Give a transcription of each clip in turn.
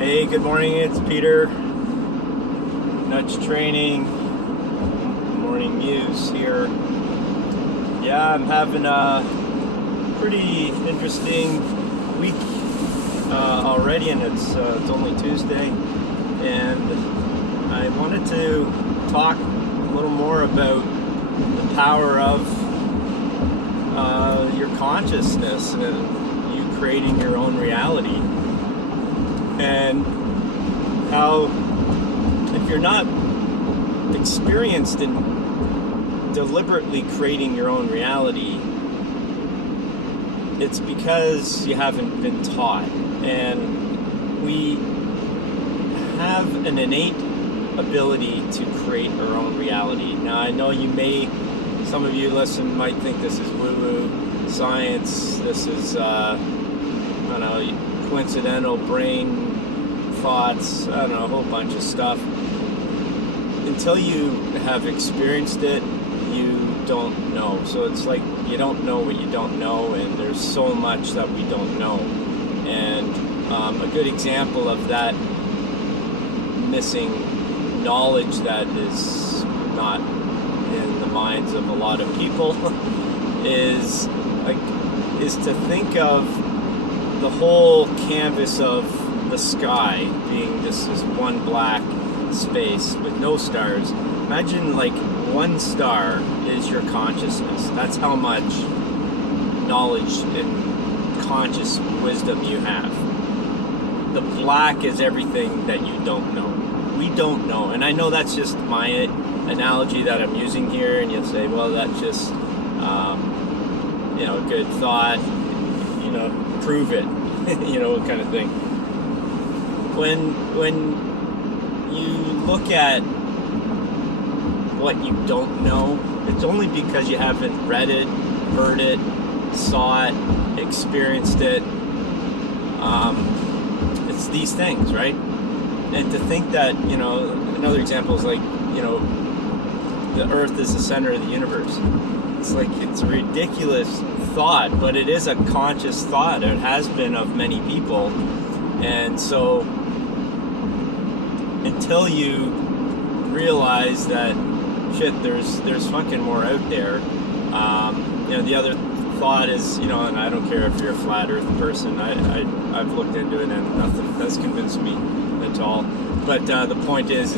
Hey, good morning, it's Peter. Nudge Training, Morning Muse here. Yeah, I'm having a pretty interesting week already, and it's only Tuesday. And I wanted to talk a little more about the power of your consciousness and you creating your own reality. And how, if you're not experienced in deliberately creating your own reality, it's because you haven't been taught. And we have an innate ability to create our own reality. Now, I know some of you listen might think this is woo-woo science, this is, coincidental brain thoughts, I don't know, a whole bunch of stuff. Until you have experienced it, you don't know. So it's like you don't know what you don't know, and there's so much that we don't know. And a good example of that missing knowledge that is not in the minds of a lot of people is to think of the whole canvas of the sky being this one black space with no stars. Imagine like one star is your consciousness. That's how much knowledge and conscious wisdom you have. The black is everything that you don't know. We don't know. And I know that's just my analogy that I'm using here, and you'll say, well, that's just a good thought, prove it, kind of thing. When you look at what you don't know, it's only because you haven't read it, heard it, saw it, experienced it. It's these things, right? And to think that, another example is like, the earth is the center of the universe. It's a ridiculous thought, but it is a conscious thought. It has been of many people. And so until you realize that shit, there's fucking more out there. The other thought is, and I don't care if you're a flat earth person, I've looked into it and nothing has convinced me at all. But the point is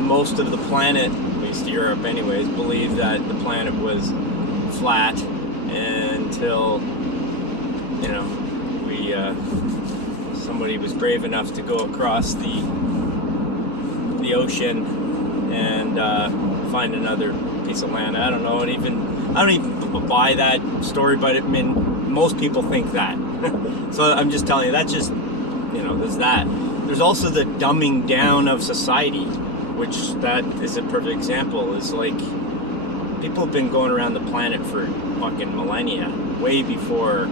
most of the planet, at least Europe anyways, believed that the planet was flat until, somebody was brave enough to go across the ocean and find another piece of land. I don't know, I don't even buy that story, but most people think that. So I'm just telling you, that's just, there's that. There's also the dumbing down of society, which that is a perfect example. Is like, people have been going around the planet for fucking millennia, way before,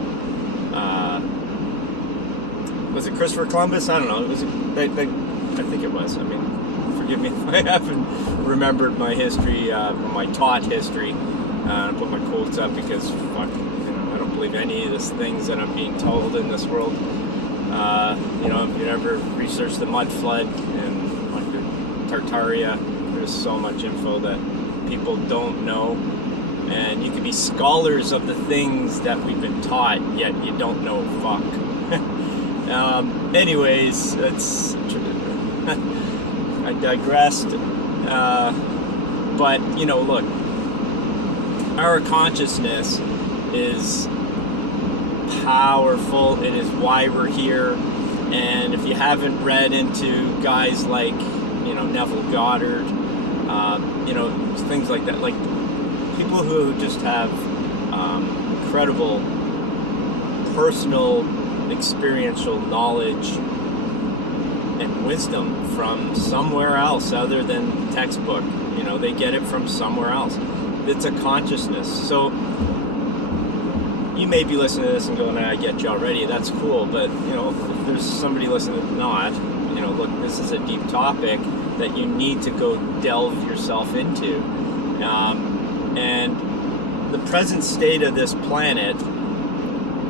was it Christopher Columbus? I don't know. I think it was. Forgive me if I haven't remembered my history, my taught history. I put my quotes up because, I don't believe any of these things that I'm being told in this world. If you ever research the mud flood and Tartaria, there's so much info that people don't know. And you can be scholars of the things that we've been taught, yet you don't know fuck. Anyways, I digressed. But, look, our consciousness is powerful. It is why we're here. And if you haven't read into guys like, Neville Goddard, things like that, like people who just have incredible personal experiential knowledge and wisdom from somewhere else other than textbook. They get it from somewhere else. It's a consciousness. So you may be listening to this and going, I get you already, that's cool. But, if there's somebody listening that's not, look, this is a deep topic that you need to go delve yourself into. And the present state of this planet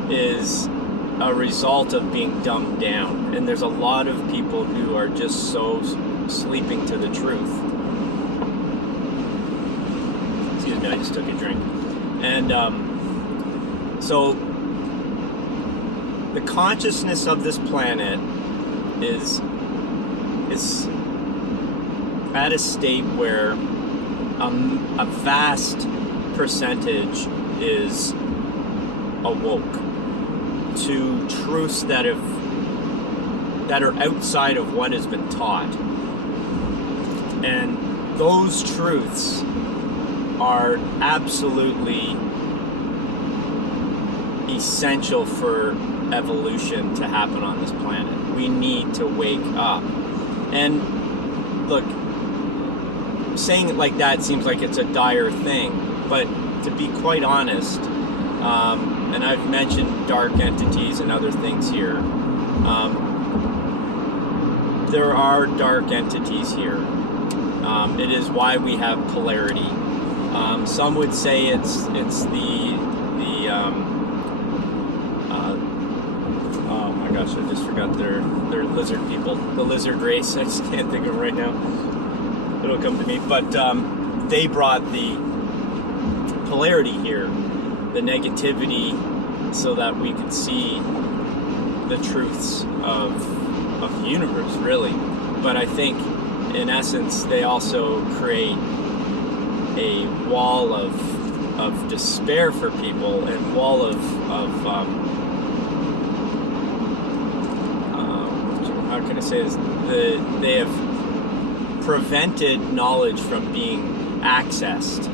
is a result of being dumbed down. And there's a lot of people who are just so sleeping to the truth. Excuse me, I just took a drink. And so the consciousness of this planet is at a state where a vast percentage is awoke to truths that are outside of what has been taught. And those truths are absolutely essential for evolution to happen on this planet. We need to wake up. And look, saying it like that seems like it's a dire thing, but to be quite honest, and I've mentioned dark entities and other things here, there are dark entities here. It is why we have polarity. Some would say it's the oh my gosh, I just forgot their lizard people, the lizard race. I just can't think of it right now. It'll come to me. But they brought the polarity here, the negativity, so that we could see the truths of the universe, really. But I think, in essence, they also create a wall of despair for people, and wall of how can I say this? They have prevented knowledge from being accessed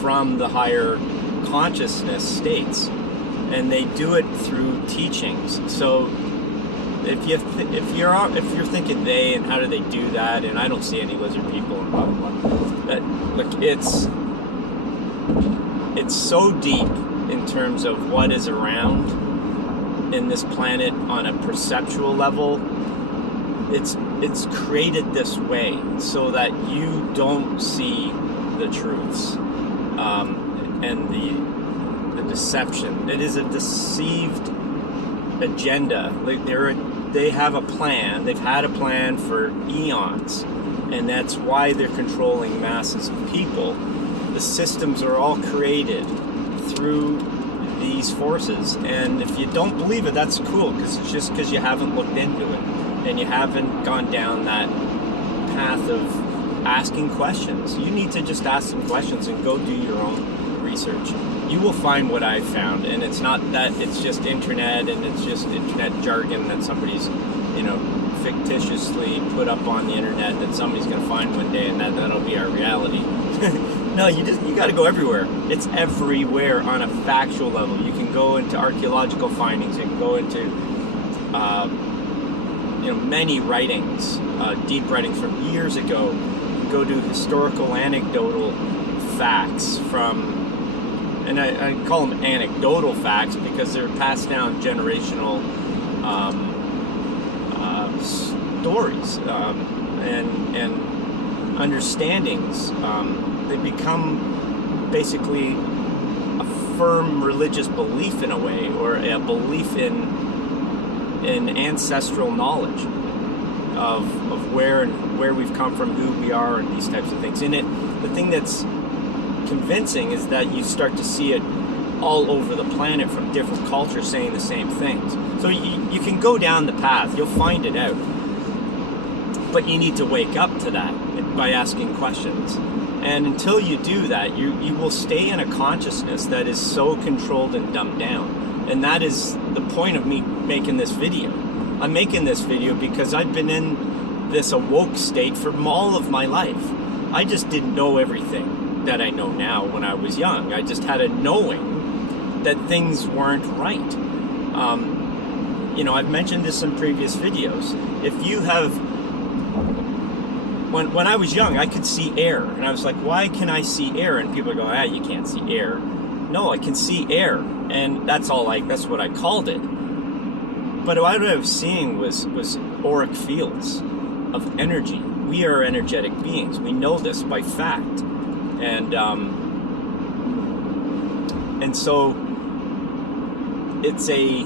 from the higher consciousness states, and they do it through teachings. So if you're thinking they, and how do they do that, and I don't see any lizard people and blah blah blah, but look, it's so deep in terms of what is around in this planet on a perceptual level. It's created this way so that you don't see the truths, and the deception. It is a deceived agenda. Like they have a plan. They've had a plan for eons, and that's why they're controlling masses of people. The systems are all created through these forces, and if you don't believe it, that's cool, because it's just because you haven't looked into it and you haven't gone down that path of asking questions. You need to just ask some questions and go do your own research. You will find what I've found, and it's not that it's just internet and it's just internet jargon that somebody's, fictitiously put up on the internet that somebody's going to find one day, and that'll be our reality. No, you got to go everywhere. It's everywhere on a factual level. You can go into archaeological findings. You can go into many writings, deep writings from years ago. You can go to historical anecdotal facts from, and I call them anecdotal facts because they're passed down generational stories and understandings. They become basically a firm religious belief in a way, or a belief in ancestral knowledge of where we've come from, who we are, and these types of things. And the thing that's convincing is that you start to see it all over the planet from different cultures saying the same things. So you can go down the path, you'll find it out. But you need to wake up to that by asking questions. And until you do that, you will stay in a consciousness that is so controlled and dumbed down. And that is the point of me making this video. I'm making this video because I've been in this awoke state for all of my life. I just didn't know everything that I know now when I was young. I just had a knowing that things weren't right. I've mentioned this in previous videos. If you have... When I was young, I could see air. And I was like, why can I see air? And people are going, you can't see air. No, I can see air. And that's what I called it. But what I was seeing was auric fields of energy. We are energetic beings. We know this by fact. And so it's a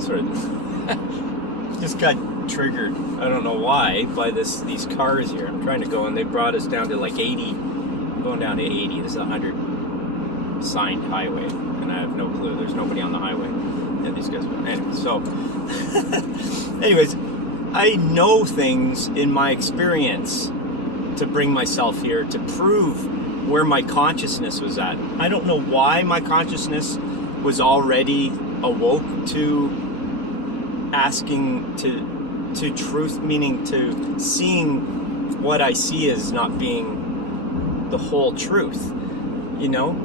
sort of just got triggered. I don't know why by these cars here. I'm trying to go, and they brought us down to like 80. I'm going down to 80. This is 100 signed highway, and I have no clue. There's nobody on the highway. And these guys. Anyway, so, anyways, I know things in my experience to bring myself here to prove where my consciousness was at. I don't know why my consciousness was already awoke to asking to truth, meaning to seeing what I see as not being the whole truth. You know,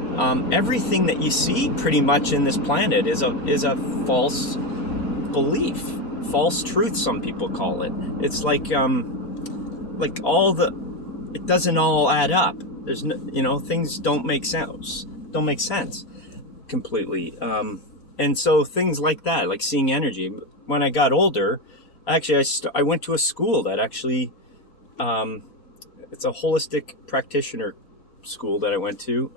everything that you see pretty much in this planet is a false belief, false truth. Some people call it. It's like all the, it doesn't all add up. There's no, you know, things don't make sense completely. And so things like that, like seeing energy. When I got older, actually, I went to a school that actually, it's a holistic practitioner school that I went to.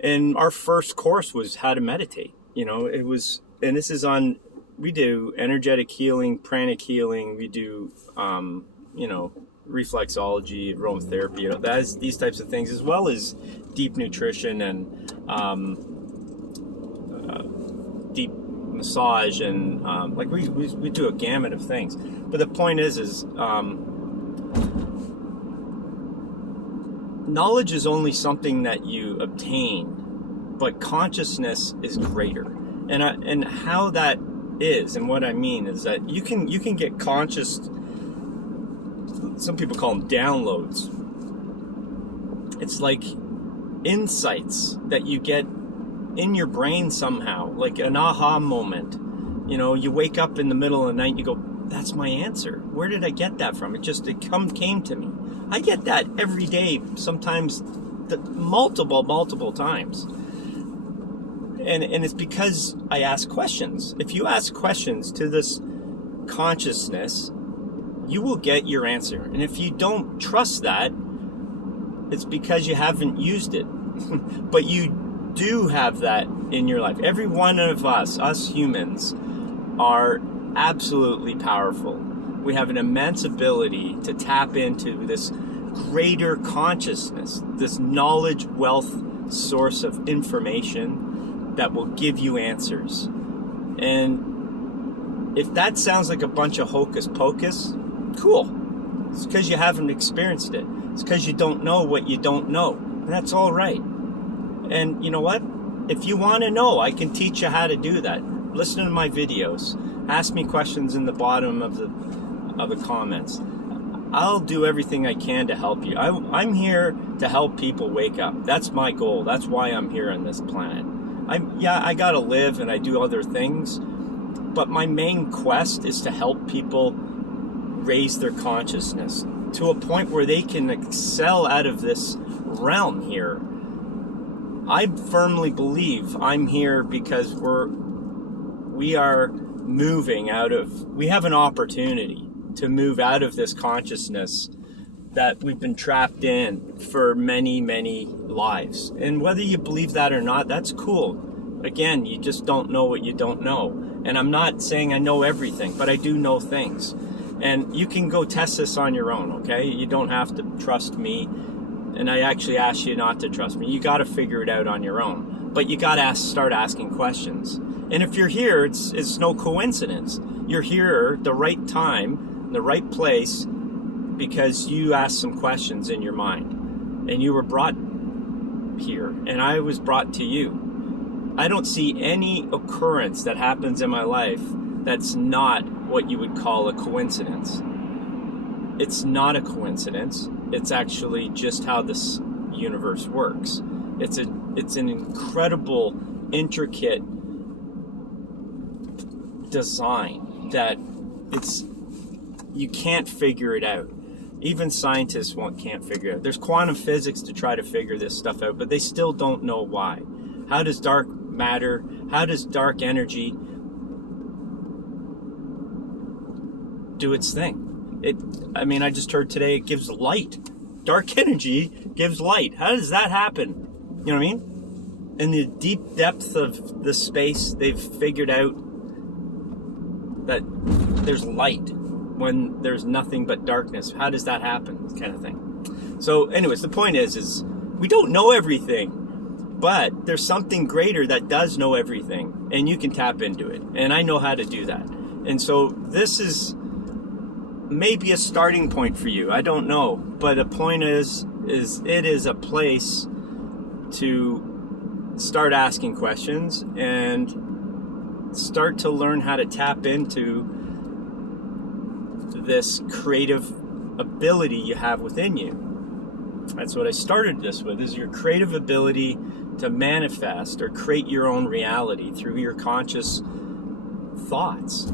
And our first course was how to meditate. You know, it was, and this is on, we do energetic healing, pranic healing. We do, you know, reflexology, aromatherapy, you know, that's these types of things, as well as deep nutrition and deep massage, and like we do a gamut of things. But the point is knowledge is only something that you obtain, but consciousness is greater. And how that is, and what I mean is that you can get conscious. Some people call them downloads. It's like insights that you get in your brain somehow, like an aha moment. You know, you wake up in the middle of the night and you go, that's my answer. Where did I get that from? It came to me. I get that every day, sometimes multiple times. And it's because I ask questions. If you ask questions to this consciousness, you will get your answer. And if you don't trust that, it's because you haven't used it. But you do have that in your life. Every one of us humans, are absolutely powerful. We have an immense ability to tap into this greater consciousness, this knowledge wealth source of information that will give you answers. And if that sounds like a bunch of hocus pocus, cool. It's because you haven't experienced it. It's because you don't know what you don't know. And that's all right. And you know what? If you want to know, I can teach you how to do that. Listen to my videos. Ask me questions in the bottom of the comments. I'll do everything I can to help you. I'm here to help people wake up. That's my goal. That's why I'm here on this planet. I gotta live and I do other things, but my main quest is to help people raise their consciousness to a point where they can excel out of this realm here. I firmly believe I'm here because we are moving out of, we have an opportunity to move out of this consciousness that we've been trapped in for many, many lives. And whether you believe that or not, that's cool. Again, you just don't know what you don't know. And I'm not saying I know everything, but I do know things. And you can go test this on your own, okay? You don't have to trust me. And I actually ask you not to trust me. You got to figure it out on your own. But you got to start asking questions. And if you're here, it's no coincidence. You're here the right time, the right place, because you asked some questions in your mind. And you were brought here. And I was brought to you. I don't see any occurrence that happens in my life that's not what you would call a coincidence. It's not a coincidence. It's actually just how this universe works. It's an incredible, intricate design that you can't figure it out. Even scientists can't figure it out. There's quantum physics to try to figure this stuff out, but they still don't know why. How does dark matter, how does dark energy do its thing? I just heard today it gives light. Dark energy gives light. How does that happen? You know what I mean? In the deep depth of the space, they've figured out that there's light when there's nothing but darkness. How does that happen? Kind of thing. So anyways, the point is we don't know everything, but there's something greater that does know everything, and you can tap into it. And I know how to do that. And so this is maybe a starting point for you. I don't know. But the point is it is a place to start asking questions and start to learn how to tap into this creative ability you have within you. That's what I started this with, is your creative ability to manifest or create your own reality through your conscious thoughts.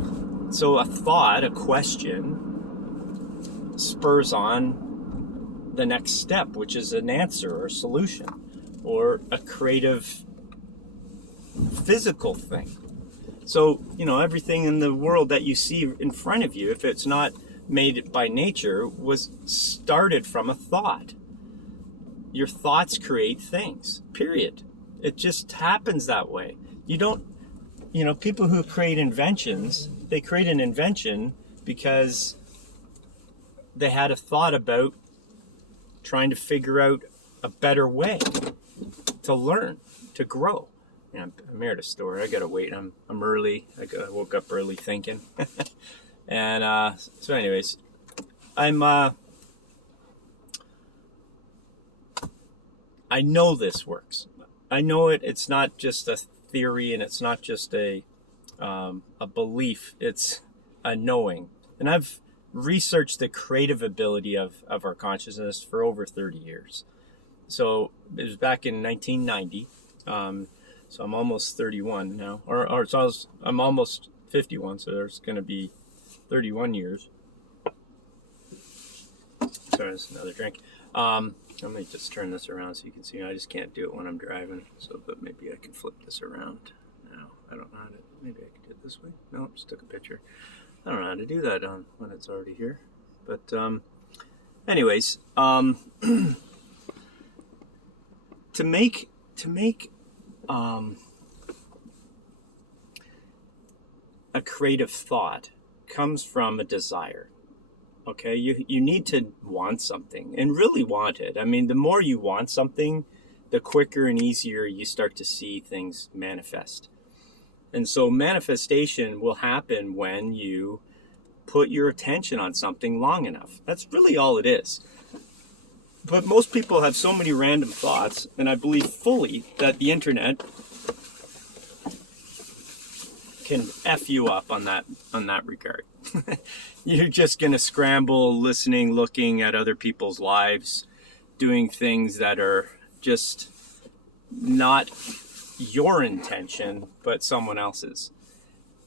So a thought, a question, spurs on the next step, which is an answer or a solution or a creative physical thing. So, everything in the world that you see in front of you, if it's not made by nature, was started from a thought. Your thoughts create things, period. It just happens that way. You don't, people who create inventions, they create an invention because they had a thought about trying to figure out a better way to learn, to grow. I'm here at a store. I gotta wait. I'm early. I woke up early thinking. And so anyways, I know this works. I know it. It's not just a theory, and it's not just a belief. It's a knowing. And I've researched the creative ability of our consciousness for over 30 years. So it was back in 1990. So I'm almost 31 now, I'm almost 51. So there's going to be 31 years. Sorry, that's another drink. I may just turn this around so you can see. I just can't do it when I'm driving. But maybe I can flip this around now. I don't know how to. Maybe I can do it this way. No, just took a picture. I don't know how to do that when it's already here. But anyways, to make a creative thought comes from a desire. Okay, you need to want something and really want it. I mean, the more you want something, the quicker and easier you start to see things manifest. And so manifestation will happen when you put your attention on something long enough. That's really all it is. But most people have so many random thoughts, and I believe fully that the internet can F you up on that regard. You're just going to scramble, listening, looking at other people's lives, doing things that are just not your intention, but someone else's.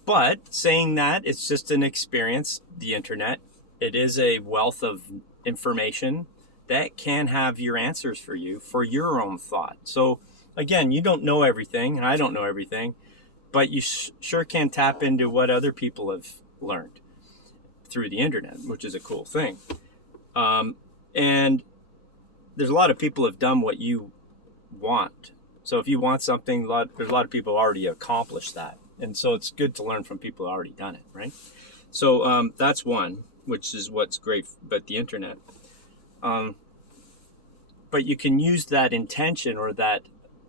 But saying that, it's just an experience, the internet. It is a wealth of information that can have your answers for you for your own thought. So again, you don't know everything, and I don't know everything, but you sure can tap into what other people have learned through the internet, which is a cool thing. And there's a lot of people have done what you want. So if you want something, there's a lot of people already accomplished that. And so it's good to learn from people who already done it, right? So that's one, which is what's great about the internet. But you can use that intention or that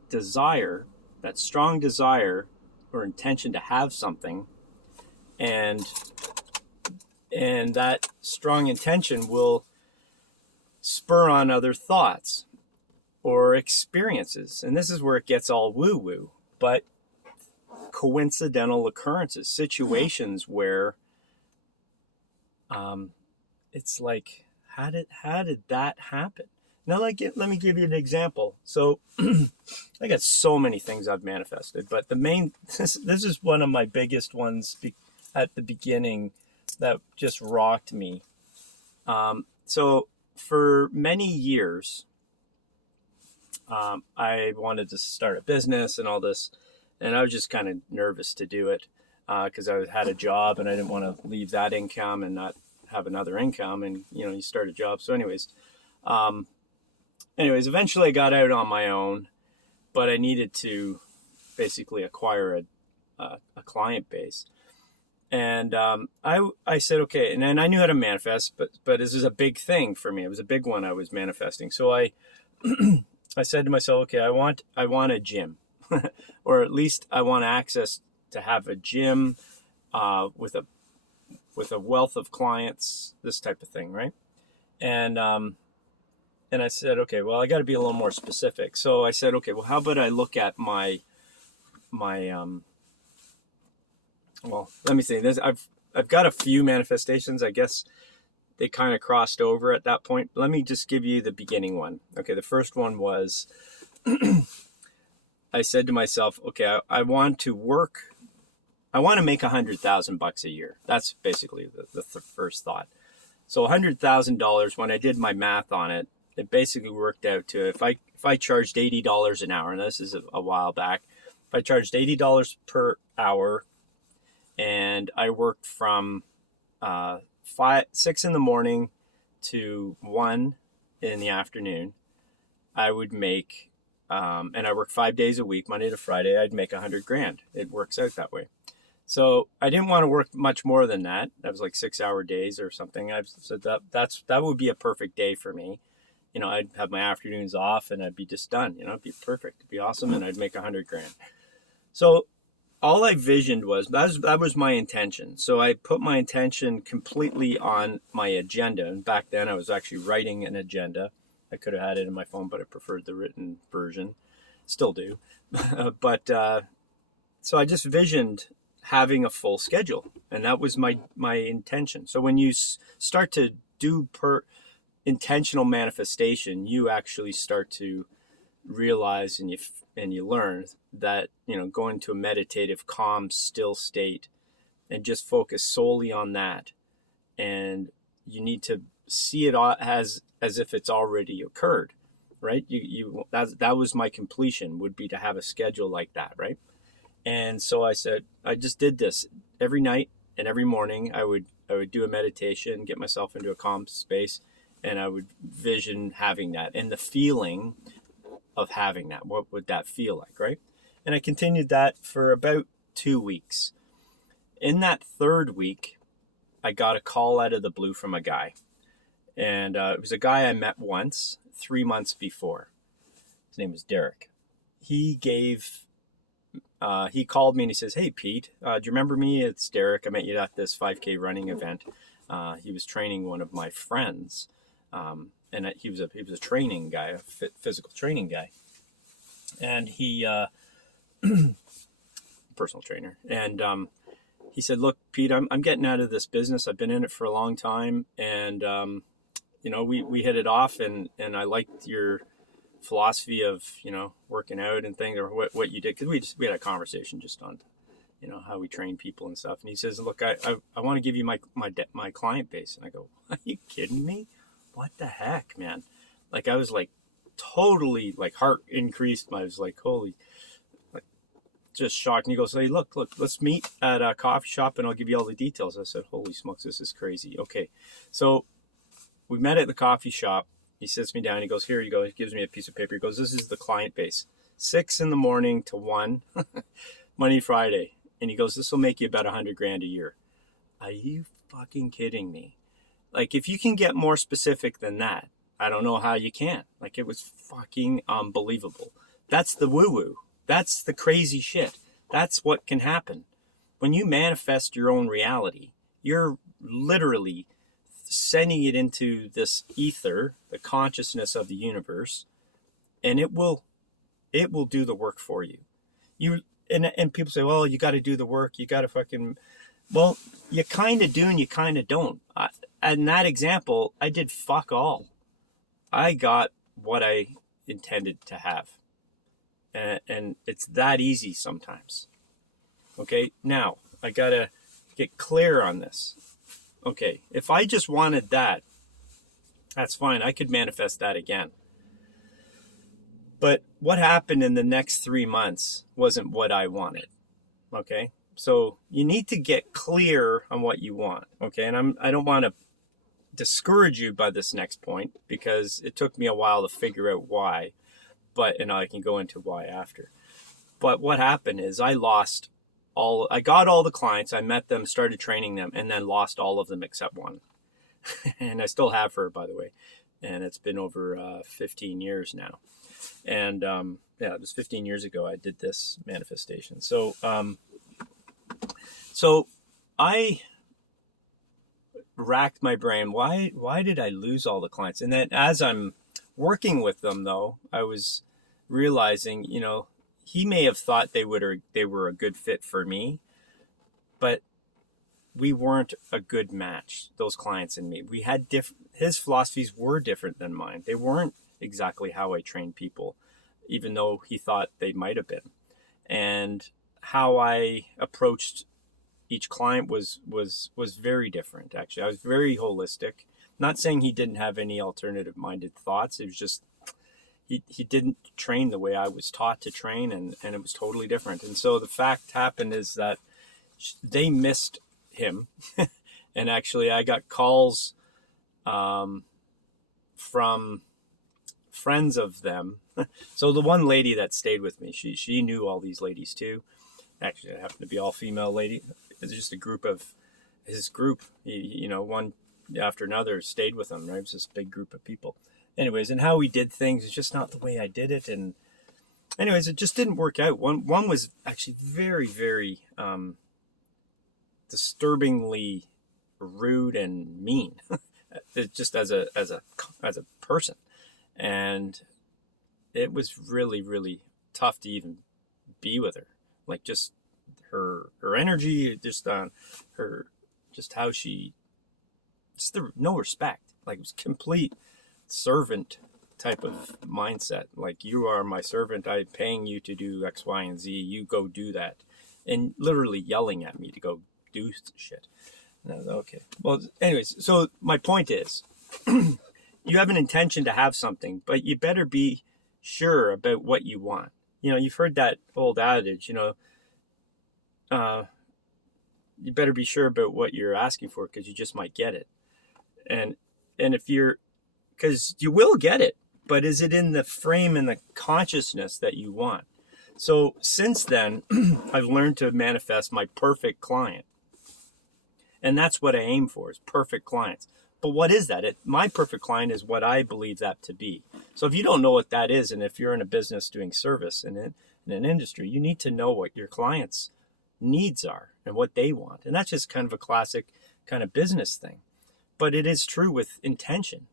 desire, that strong desire or intention to have something, and that strong intention will spur on other thoughts or experiences. And this is where it gets all woo-woo, but coincidental occurrences, situations where it's like, how did that happen? Now, let me give you an example. So I got so many things I've manifested, but the main, this is one of my biggest ones at the beginning that just rocked me. So for many years, I wanted to start a business and all this, and I was just kind of nervous to do it because I had a job and I didn't want to leave that income and not have another income. And, you start a job. So anyways, eventually I got out on my own, but I needed to basically acquire a client base. And I said, okay, and then I knew how to manifest, but this is a big thing for me. It was a big one I was manifesting. So I I said to myself, okay, I want a gym, or at least I want access to have a gym with a wealth of clients, this type of thing, right? And I said, okay, well, I got to be a little more specific. So I said, okay, well, how about I look at my well, let me say this. I've got a few manifestations. I guess they kind of crossed over at that point. Let me just give you the beginning one. Okay, the first one was I said to myself, okay, I want to make $100,000 a year. That's basically the first thought. So $100,000, when I did my math on it, it basically worked out to if I charged $80 an hour, and this is a while back, if I charged $80 per hour, and I worked from 6 in the morning to 1 in the afternoon, I would make, and I work 5 days a week, Monday to Friday, I'd make $100,000. It works out that way. So I didn't want to work much more than that. That was like 6-hour days or something. I said that would be a perfect day for me. You know, I'd have my afternoons off and I'd be just done. You know, it'd be perfect. It'd be awesome, and I'd make $100,000. So all I visioned was that was my intention. So I put my intention completely on my agenda. And back then I was actually writing an agenda. I could have had it in my phone, but I preferred the written version. Still do. But so I just visioned having a full schedule, and that was my intention. So when you start to do intentional manifestation, you actually start to realize and you learn that, you know, go into a meditative, calm, still state and just focus solely on that. And you need to see it as if it's already occurred, right? That was my completion, would be to have a schedule like that, right? And so I said, I just did this every night and every morning. I would do a meditation, get myself into a calm space, and I would vision having that and the feeling of having that. What would that feel like, right? And I continued that for about 2 weeks. In that third week, I got a call out of the blue from a guy. And it was a guy I met once, 3 months before. His name was Derek. He called me and he says, "Hey, Pete, do you remember me? It's Derek. I met you at this 5K running event." He was training one of my friends. And he was a training guy, a physical training guy. And he, personal trainer. And he said, "Look, Pete, I'm getting out of this business. I've been in it for a long time. And, you know, we hit it off, and I liked your philosophy of, you know, working out and things, or what you did." Because we had a conversation just on, you know, how we train people and stuff. And he says, "Look, I want to give you my client base." And I go, "Are you kidding me? What the heck, man?" Like, I was like totally like heart increased. I was like, holy, like just shocked. And he goes, "Hey, look, let's meet at a coffee shop and I'll give you all the details." I said, "Holy smokes, this is crazy." Okay. So we met at the coffee shop. He sits me down. He goes, "Here you go." He gives me a piece of paper. He goes, "This is the client base, 6 in the morning to 1, Monday, Friday." And he goes, "This will make you about $100,000 a year." Are you fucking kidding me? Like, if you can get more specific than that, I don't know how you can. Like, it was fucking unbelievable. That's the woo-woo. That's the crazy shit. That's what can happen. When you manifest your own reality, you're literally sending it into this ether, the consciousness of the universe, and it will do the work for you. And people say, "Well, you got to do the work. You got to fucking..." Well, you kind of do and you kind of don't. In that example, I did fuck all. I got what I intended to have. And it's that easy sometimes. Okay, now I got to get clear on this. Okay, if I just wanted that, that's fine. I could manifest that again. But what happened in the next 3 months wasn't what I wanted. Okay, so you need to get clear on what you want. Okay, and I don't want to discourage you by this next point, because it took me a while to figure out why. and I can go into why after. But what happened is I got all the clients, I met them, started training them, and then lost all of them except one. And I still have her, by the way. And it's been over 15 years now. And yeah, it was 15 years ago I did this manifestation. So I racked my brain. Why did I lose all the clients? And then as I'm working with them, though, I was realizing, he may have thought they were a good fit for me, but we weren't a good match, those clients and me. We had his philosophies were different than mine. They weren't exactly how I train people, even though he thought they might have been. And how I approached each client was very different. Actually, I was very holistic. Not saying he didn't have any alternative minded thoughts. It was just he didn't train the way I was taught to train, and it was totally different. And so the fact happened is that they missed him. And actually I got calls from friends of them. So the one lady that stayed with me, she knew all these ladies too. Actually, it happened to be all female lady. It's just a group of his group, one after another stayed with him, right? It was this big group of people. Anyways, and how we did things is just not the way I did it. And anyways, it just didn't work out. One was actually very, very disturbingly rude and mean, just as a person. And it was really, really tough to even be with her. Like just her energy, just on her, just how she, no respect. Like it was complete servant type of mindset. Like, you are my servant, I'm paying you to do X, Y, and Z, you go do that. And literally yelling at me to go do shit. Okay. Well, anyways, so my point is, you have an intention to have something, but you better be sure about what you want. You've heard that old adage, you better be sure about what you're asking for, because you just might get it. And because you will get it, but is it in the frame and the consciousness that you want? So since then, I've learned to manifest my perfect client. And that's what I aim for, is perfect clients. But what is that? My perfect client is what I believe that to be. So if you don't know what that is, and if you're in a business doing service and in an industry, you need to know what your clients' needs are and what they want. And that's just kind of a classic kind of business thing. But it is true with intention.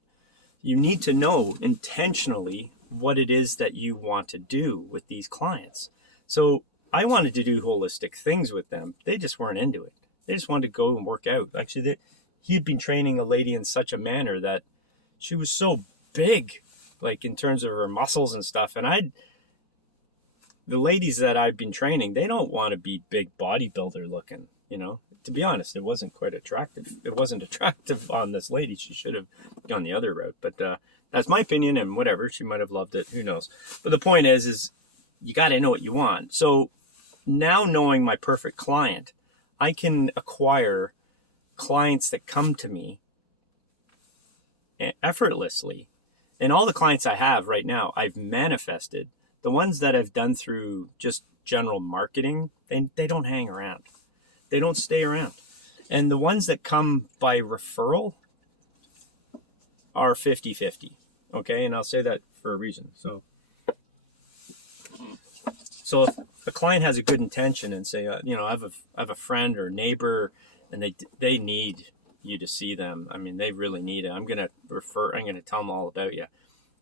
You need to know intentionally what it is that you want to do with these clients. So I wanted to do holistic things with them. They just weren't into it. They just wanted to go and work out. Actually, he had been training a lady in such a manner that she was so big, like in terms of her muscles and stuff. And the ladies that I've been training, they don't want to be big bodybuilder looking, To be honest, it wasn't quite attractive. It wasn't attractive on this lady. She should have gone the other route. But that's my opinion, and whatever. She might have loved it. Who knows? But the point is you got to know what you want. So now, knowing my perfect client, I can acquire clients that come to me effortlessly. And all the clients I have right now, I've manifested. The ones that I've done through just general marketing, they don't hang around. They don't stay around. And the ones that come by referral are 50-50. Okay, and I'll say that for a reason. So if a client has a good intention and say, I have a friend or neighbor, and they need you to see them. I mean, they really need it. I'm going to tell them all about you.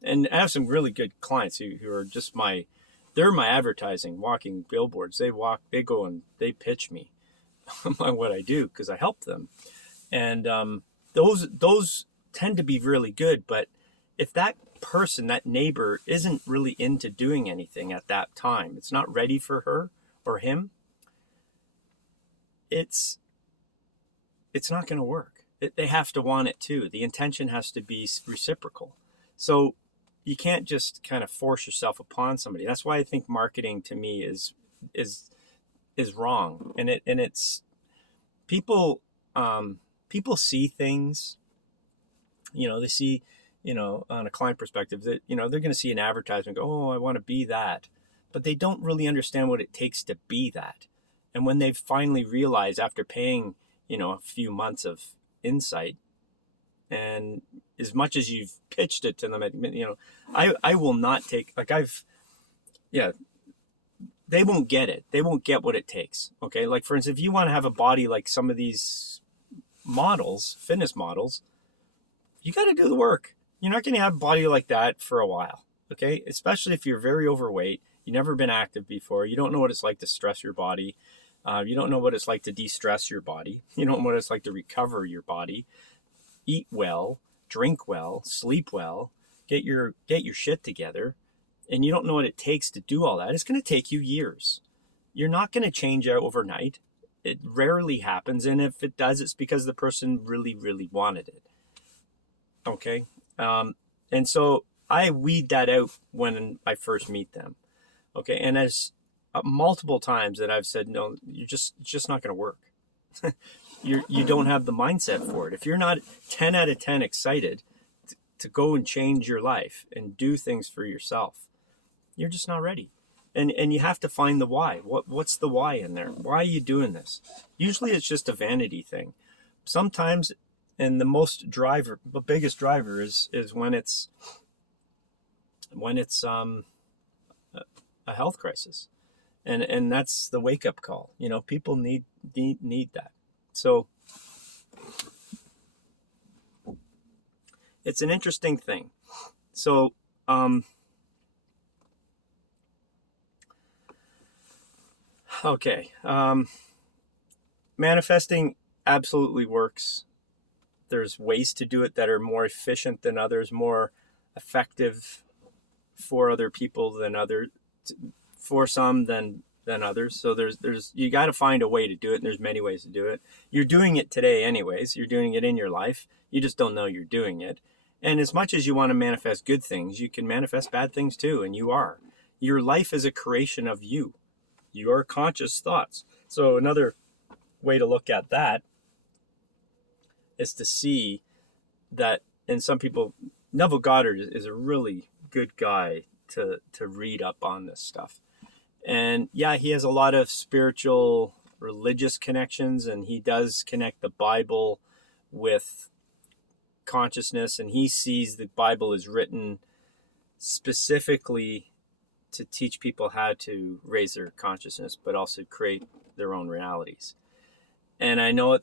And I have some really good clients who are just they're my advertising, walking billboards. They go and they pitch me on what I do because I help them. And those tend to be really good. But if that person, that neighbor, isn't really into doing anything at that time, it's not ready for her or him, it's not going to work. They have to want it too. The intention has to be reciprocal. So you can't just kind of force yourself upon somebody. That's why I think marketing to me is wrong. And it's people see things, they see, on a client perspective, that, they're going to see an advertisement, go, oh, I want to be that. But they don't really understand what it takes to be that. And when they finally realize, after paying, a few months of insight, and as much as you've pitched it to them, I will not take, they won't get it. They won't get what it takes. Okay. Like, for instance, if you want to have a body like some of these models, fitness models, you got to do the work. You're not going to have a body like that for a while. Okay. Especially if you're very overweight, you've never been active before. You don't know what it's like to stress your body. You don't know what it's like to de-stress your body. You don't know what it's like to recover your body. Eat well, drink well, sleep well, get your shit together. And you don't know what it takes to do all that. It's going to take you years. You're not going to change out overnight. It rarely happens. And if it does, it's because the person really, really wanted it. Okay. And so I weed that out when I first meet them. Okay. And as multiple times that I've said, no, it's just not going to work. You don't have the mindset for it. If you're not 10 out of 10 excited to go and change your life and do things for yourself, you're just not ready. And you have to find the why. What's the why in there? Why are you doing this? Usually it's just a vanity thing. Sometimes, and the biggest driver is when it's a health crisis. And that's the wake up call. People need that. So it's an interesting thing. So, okay. Manifesting absolutely works. There's ways to do it that are more efficient than others, more effective for other people than for some than others. So there's you got to find a way to do it, and there's many ways to do it. You're doing it today anyways. You're doing it in your life. You just don't know you're doing it. And as much as you want to manifest good things, you can manifest bad things too, and you are. Your life is a creation of you. Your conscious thoughts. So another way to look at that is to see that, and some people, Neville Goddard is a really good guy to read up on this stuff. And yeah, he has a lot of spiritual, religious connections, and he does connect the Bible with consciousness, and he sees the Bible is written specifically to teach people how to raise their consciousness, but also create their own realities. And I know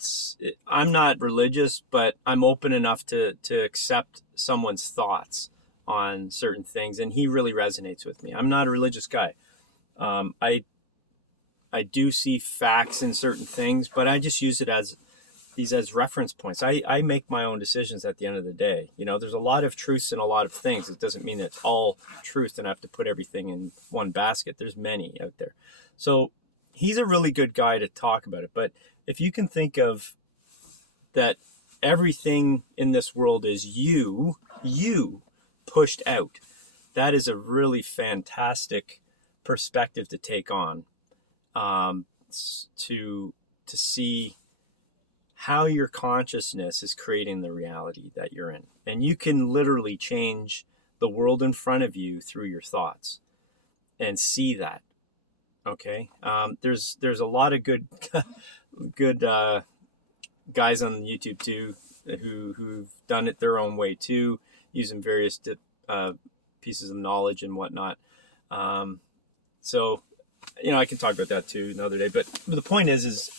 I'm not religious, but I'm open enough to accept someone's thoughts on certain things, and he really resonates with me. I'm not a religious guy. I do see facts in certain things, but I just use it as reference points. I make my own decisions at the end of the day. There's a lot of truths in a lot of things. It doesn't mean it's all truth and I have to put everything in one basket. There's many out there. So he's a really good guy to talk about it. But if you can think of that, everything in this world is you pushed out. That is a really fantastic perspective to take on, to see how your consciousness is creating the reality that you're in. And you can literally change the world in front of you through your thoughts and see that. Okay. There's a lot of good guys on YouTube too, who've done it their own way too, using various pieces of knowledge and whatnot. So, I can talk about that too another day, but the point is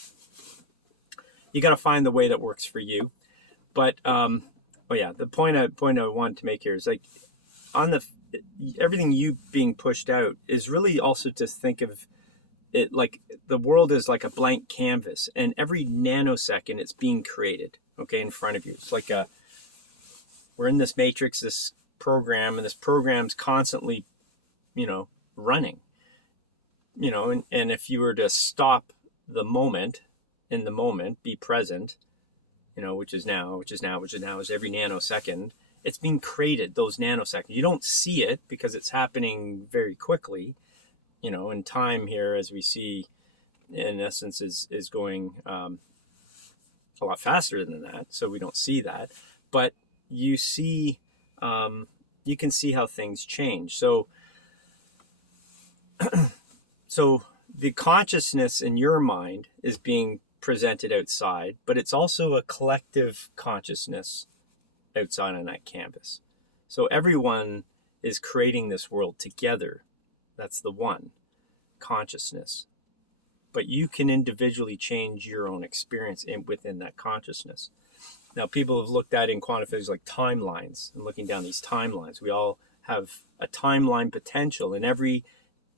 you got to find the way that works for you. But, the point I wanted to make here is like everything you being pushed out is really also to think of it like the world is like a blank canvas, and every nanosecond it's being created, okay, in front of you. It's like we're in this matrix, this program, and this program's constantly, running, and if you were to stop the moment, in the moment, be present, which is now, is every nanosecond, it's being created, those nanoseconds. You don't see it because it's happening very quickly, and time here, as we see, in essence, is going a lot faster than that. So we don't see that, but you see you can see how things change. So so the consciousness in your mind is being presented outside, but it's also a collective consciousness outside on that canvas. So everyone is creating this world together. That's the one consciousness. But you can individually change your own experience within that consciousness. Now, people have looked at in quantum physics like timelines and looking down these timelines. We all have a timeline potential in every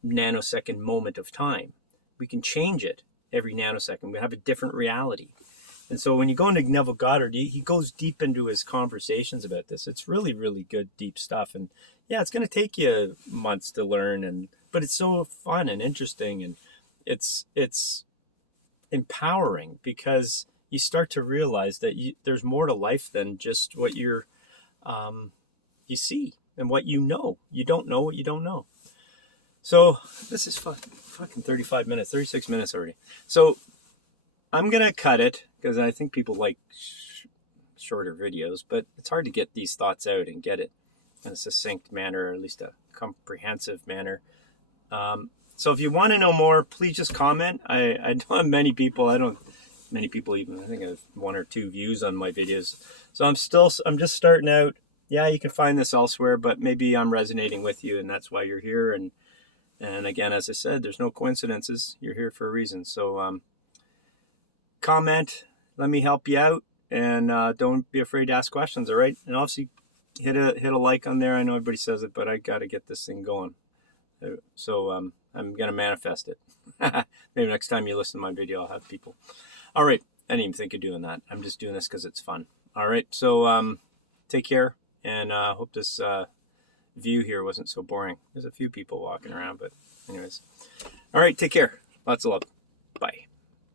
nanosecond moment of time. We can change it every nanosecond. We have a different reality. And so when you go into Neville Goddard, he goes deep into his conversations about this. It's really, really good, deep stuff. And yeah, it's going to take you months to learn, but it's so fun and interesting, and it's empowering because you start to realize that there's more to life than just what you see and what you know. You don't know what you don't know. So this is fucking 35 minutes, 36 minutes already. So I'm going to cut it because I think people like shorter videos, but it's hard to get these thoughts out and get it in a succinct manner, or at least a comprehensive manner. So if you want to know more, please just comment. I don't have many people. Many people even. I think I have 1 or 2 views on my videos. So I'm just starting out. Yeah, you can find this elsewhere, but maybe I'm resonating with you, and that's why you're here. And again, as I said, there's no coincidences. You're here for a reason. So comment, let me help you out, and don't be afraid to ask questions. All right, and obviously hit a like on there. I know everybody says it, but I got to get this thing going. So I'm gonna manifest it. Maybe next time you listen to my video, I'll have people. All right, I didn't even think of doing that. I'm just doing this because it's fun. All right, so take care, and hope this view here wasn't so boring. There's a few people walking around, but anyways. All right, take care. Lots of love. Bye.